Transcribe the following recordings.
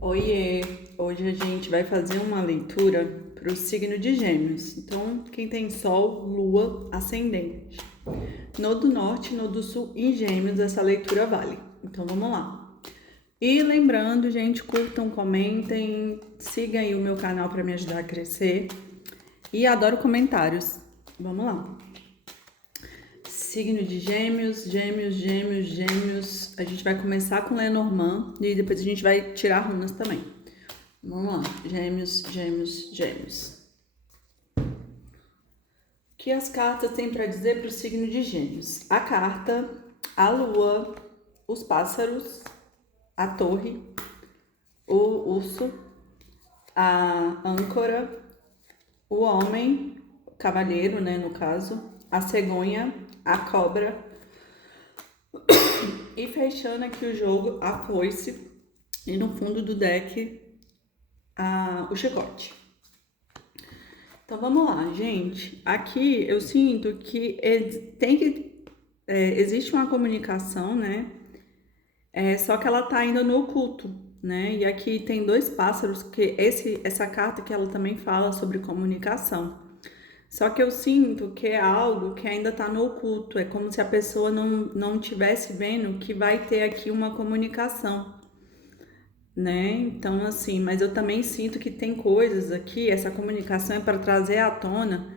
Oiê! Hoje a gente vai fazer uma leitura para o signo de Gêmeos. Então, quem tem Sol, Lua, Ascendente. No do Norte, no do Sul e Gêmeos, essa leitura vale. Então, vamos lá. E lembrando, gente, curtam, comentem, sigam aí o meu canal para me ajudar a crescer. E adoro comentários. Vamos lá. Signo de Gêmeos, Gêmeos, Gêmeos, Gêmeos. A gente vai começar com Lenormand e depois a gente vai tirar runas também. Vamos lá. Gêmeos, Gêmeos, Gêmeos. O que as cartas têm para dizer para o signo de Gêmeos? A carta, a lua, os pássaros, a torre, o urso, a âncora, o homem, o cavaleiro, né, no caso, a cegonha, a cobra e fechando aqui o jogo, a foice e no fundo do deck, o chicote. Então vamos lá, gente. Aqui eu sinto que existe uma comunicação, né? Só que ela tá ainda no oculto, né? E aqui tem dois pássaros que essa carta que ela também fala sobre comunicação. Só que eu sinto que é algo que ainda tá no oculto. É como se a pessoa não tivesse vendo que vai ter aqui uma comunicação, né? Então, assim, mas eu também sinto que tem coisas aqui, essa comunicação é para trazer à tona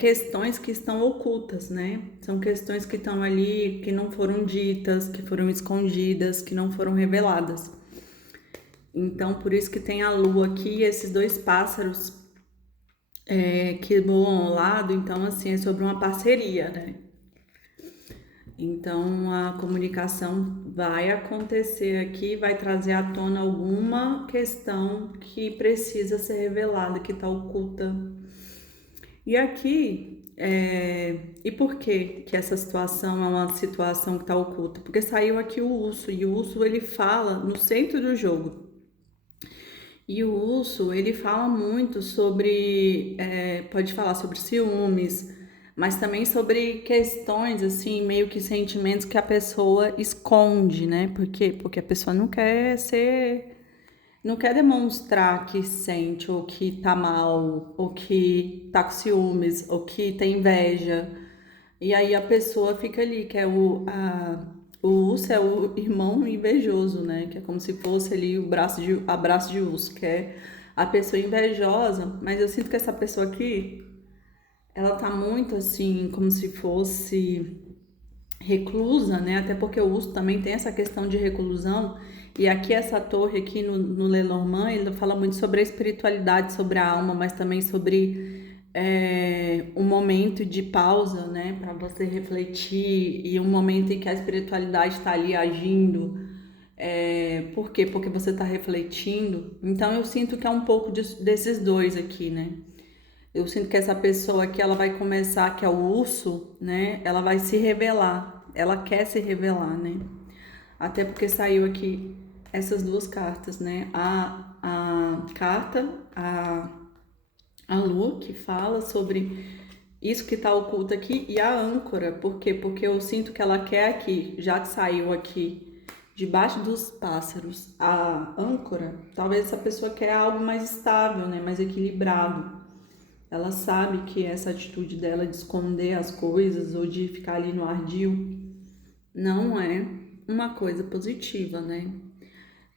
questões que estão ocultas, né? São questões que estão ali, que não foram ditas, que foram escondidas, que não foram reveladas. Então, por isso que tem a lua aqui e esses dois pássaros que voam ao lado. Então, assim, é sobre uma parceria, né? Então, a comunicação vai acontecer aqui, vai trazer à tona alguma questão que precisa ser revelada, que está oculta. E aqui, e por que essa situação é uma situação que está oculta? Porque saiu aqui o urso, e o urso ele fala no centro do jogo. E o urso, ele fala muito sobre, pode falar sobre ciúmes, mas também sobre questões, assim, meio que sentimentos que a pessoa esconde, né? Por quê? Porque a pessoa não quer demonstrar que sente, ou que tá mal, ou que tá com ciúmes, ou que tem inveja. E aí a pessoa fica ali, que é o urso é o irmão invejoso, né? Que é como se fosse ali abraço de urso, que é a pessoa invejosa. Mas eu sinto que essa pessoa aqui, ela tá muito assim, como se fosse reclusa, né? Até porque o urso também tem essa questão de reclusão. E aqui essa torre aqui no Lenormand, ele fala muito sobre a espiritualidade, sobre a alma, mas também sobre um momento de pausa, né? Para você refletir e um momento em que a espiritualidade está ali agindo. Por quê? Porque você está refletindo. Então eu sinto que é um pouco desses dois aqui, né? Eu sinto que essa pessoa aqui, ela vai começar, que é o urso, né? Ela vai se revelar. Ela quer se revelar, né? Até porque saiu aqui essas duas cartas, né? A carta, a lua, que fala sobre isso que tá oculto aqui, e a âncora. Por quê? Porque eu sinto que ela quer aqui, já que saiu aqui, debaixo dos pássaros, a âncora, talvez essa pessoa quer algo mais estável, né? Mais equilibrado. Ela sabe que essa atitude dela de esconder as coisas ou de ficar ali no ardil não é uma coisa positiva, né?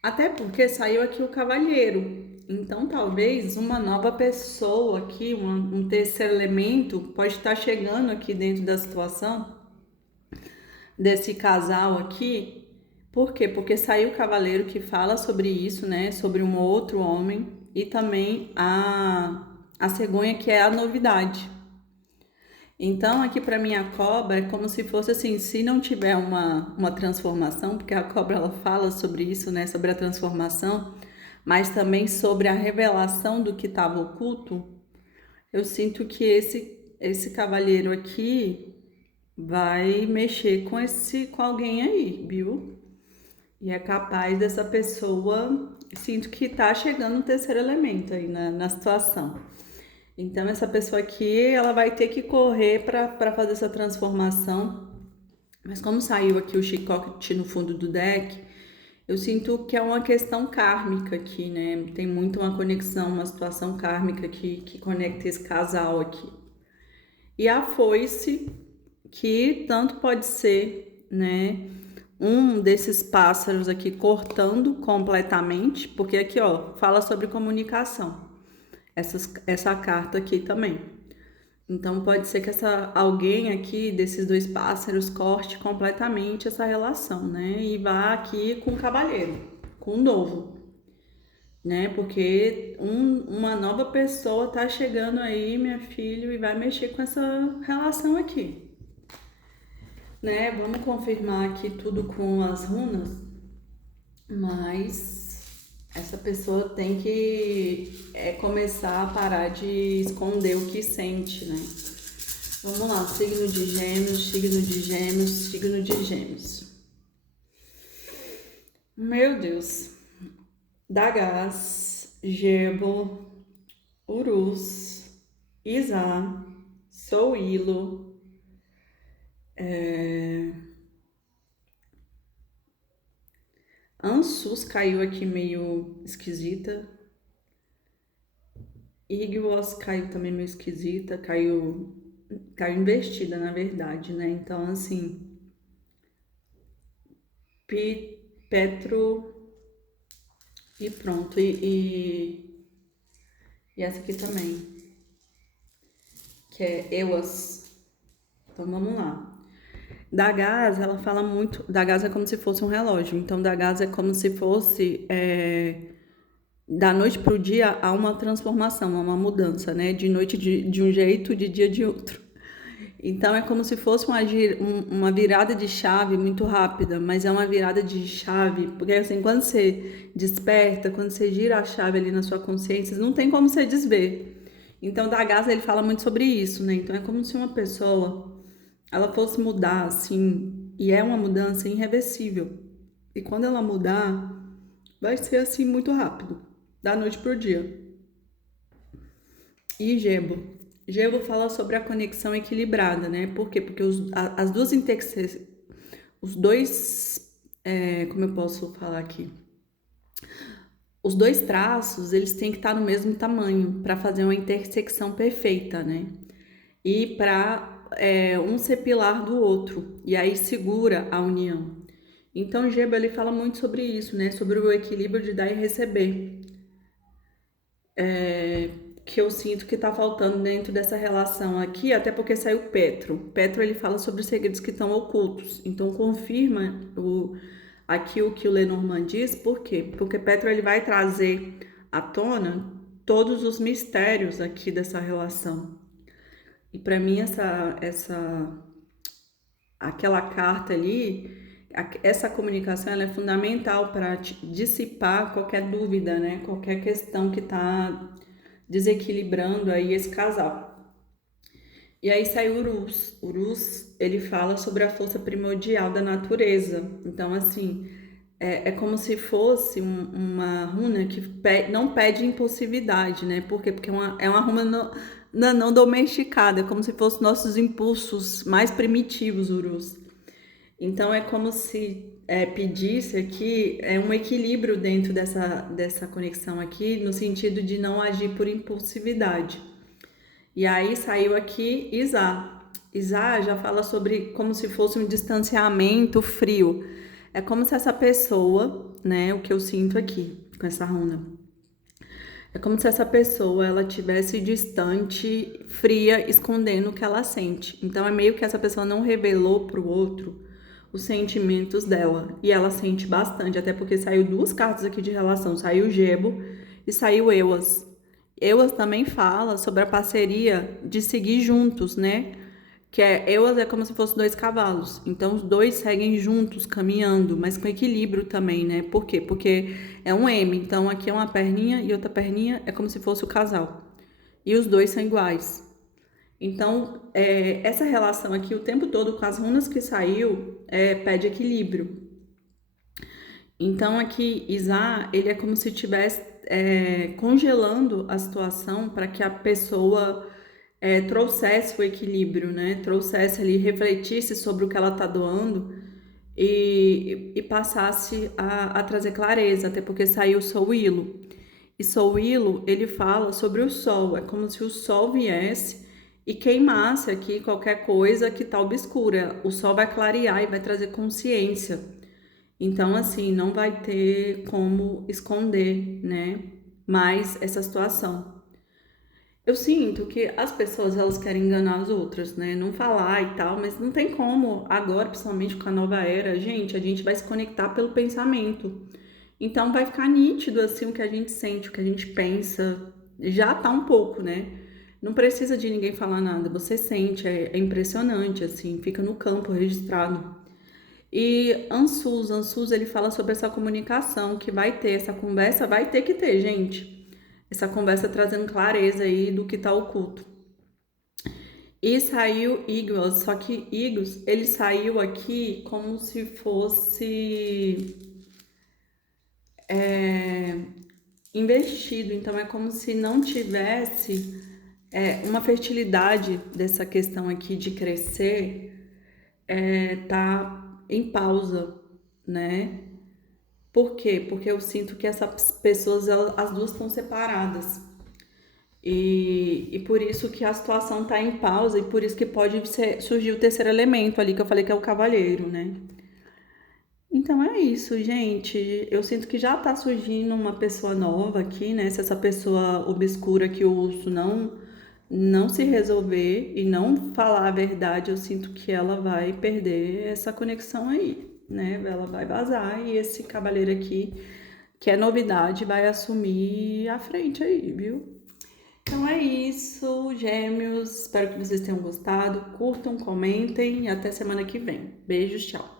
Até porque saiu aqui o cavalheiro. Então, talvez uma nova pessoa aqui, um terceiro elemento, pode estar chegando aqui dentro da situação desse casal aqui. Por quê? Porque saiu o cavaleiro que fala sobre isso, né? Sobre um outro homem. E também a cegonha, que é a novidade. Então, aqui para mim a cobra é como se fosse assim, se não tiver uma transformação, porque a cobra ela fala sobre isso, né, sobre a transformação, mas também sobre a revelação do que estava oculto. Eu sinto que esse cavalheiro aqui vai mexer com alguém aí, viu? E é capaz dessa pessoa, sinto que tá chegando um terceiro elemento aí na situação. Então, essa pessoa aqui, ela vai ter que correr para fazer essa transformação. Mas como saiu aqui o chicote no fundo do deck, Eu sinto que é uma questão kármica aqui, né? Tem muito uma conexão, uma situação kármica que conecta esse casal aqui. E a foice, que tanto pode ser, né? Um desses pássaros aqui cortando completamente, porque aqui, ó, fala sobre comunicação. Essa carta aqui também. Então pode ser que alguém aqui desses dois pássaros corte completamente essa relação, né? E vá aqui com o cavaleiro, com o novo, né? Porque uma nova pessoa tá chegando aí, minha filha, e vai mexer com essa relação aqui, né? Vamos confirmar aqui tudo com as runas, mas essa pessoa tem que começar a parar de esconder o que sente, né? Vamos lá, signo de Gêmeos, signo de Gêmeos, signo de Gêmeos. Meu Deus. Dagás, Gerbo, Urus, Isá, Souilo, Ansus caiu aqui meio esquisita. Igwas caiu também meio esquisita, caiu investida, na verdade, né? Então, assim, Petro e pronto. E essa aqui também, que é Ewas. Então, vamos lá. Da Gás, ela fala muito. Da Gás é como se fosse um relógio. Então, da Gás é como se fosse. Da noite para o dia há uma transformação, há uma mudança, né? De noite de um jeito, de dia de outro. Então, é como se fosse uma virada de chave muito rápida, mas é uma virada de chave, porque assim, quando você desperta, quando você gira a chave ali na sua consciência, não tem como você desver. Então, da Gás, ele fala muito sobre isso, né? Então, é como se uma pessoa ela fosse mudar, assim, e é uma mudança irreversível. E quando ela mudar, vai ser assim muito rápido, da noite pro dia. E Gebo. Gebo fala sobre a conexão equilibrada, né? Por quê? Porque as duas os dois, como eu posso falar aqui? Os dois traços, eles têm que estar no mesmo tamanho para fazer uma intersecção perfeita, né? E para um ser pilar do outro, e aí segura a união. Então, Gebo, ele fala muito sobre isso, né? Sobre o equilíbrio de dar e receber. Que eu sinto que tá faltando dentro dessa relação aqui, até porque saiu Petro. Petro, ele fala sobre os segredos que estão ocultos. Então, confirma aqui o que o Lenormand diz, por quê? Porque Petro, ele vai trazer à tona todos os mistérios aqui dessa relação. E para mim, aquela carta ali, essa comunicação ela é fundamental para dissipar qualquer dúvida, né? Qualquer questão que está desequilibrando aí esse casal. E aí sai Urus. Urus, ele fala sobre a força primordial da natureza. Então, assim, é como se fosse uma runa que não pede impulsividade, né? Por quê? Porque é uma runa não domesticada, é como se fossem nossos impulsos mais primitivos, Urus. Então é como se pedisse aqui um equilíbrio dentro dessa conexão aqui, no sentido de não agir por impulsividade. E aí saiu aqui Isá. Isá já fala sobre como se fosse um distanciamento frio. É como se essa pessoa, né, o que eu sinto aqui com essa runa, é como se essa pessoa ela tivesse distante, fria, escondendo o que ela sente. Então é meio que essa pessoa não revelou para o outro os sentimentos dela. E ela sente bastante, até porque saiu duas cartas aqui de relação, saiu Gebo e saiu Ewas. Ewas também fala sobre a parceria de seguir juntos, né? Que Ewas é como se fossem dois cavalos. Então os dois seguem juntos, caminhando, mas com equilíbrio também, né? Por quê? Porque é um M, então aqui é uma perninha e outra perninha é como se fosse o casal. E os dois são iguais. Então, essa relação aqui, o tempo todo, com as runas que saiu, pede equilíbrio. Então, aqui, Isá, ele é como se estivesse congelando a situação para que a pessoa trouxesse o equilíbrio, né? Trouxesse ali, refletisse sobre o que ela está doando e passasse a trazer clareza, até porque saiu Soul Willow. E Soul Willow, ele fala sobre o sol, é como se o sol viesse e queimasse aqui qualquer coisa que tá obscura. O sol vai clarear e vai trazer consciência. Então, assim, não vai ter como esconder, né, mais essa situação. Eu sinto que as pessoas elas querem enganar as outras, né? Não falar e tal, mas não tem como. Agora, principalmente com a nova era, gente, a gente vai se conectar pelo pensamento. Então vai ficar nítido assim o que a gente sente, o que a gente pensa. Já tá um pouco, né? Não precisa de ninguém falar nada. Você sente, é impressionante assim, fica no campo registrado. E Ansus ele fala sobre essa comunicação que vai ter, essa conversa vai ter que ter, gente. Essa conversa trazendo clareza aí do que tá oculto. E saiu Eagles, só que Eagles, ele saiu aqui como se fosse investido, então é como se não tivesse uma fertilidade dessa questão aqui de crescer, tá em pausa, né? Por quê? Porque eu sinto que essas pessoas, as duas estão separadas. E por isso que a situação está em pausa e por isso que pode surgir o terceiro elemento ali que eu falei que é o cavalheiro, né? Então é isso, gente. Eu sinto que já tá surgindo uma pessoa nova aqui, né? Se essa pessoa obscura que o urso não se resolver e não falar a verdade, eu sinto que ela vai perder essa conexão aí, né? Ela vai vazar e esse cavaleiro aqui, que é novidade, vai assumir a frente aí, viu? Então é isso, gêmeos. Espero que vocês tenham gostado. Curtam, comentem e até semana que vem. Beijos, tchau.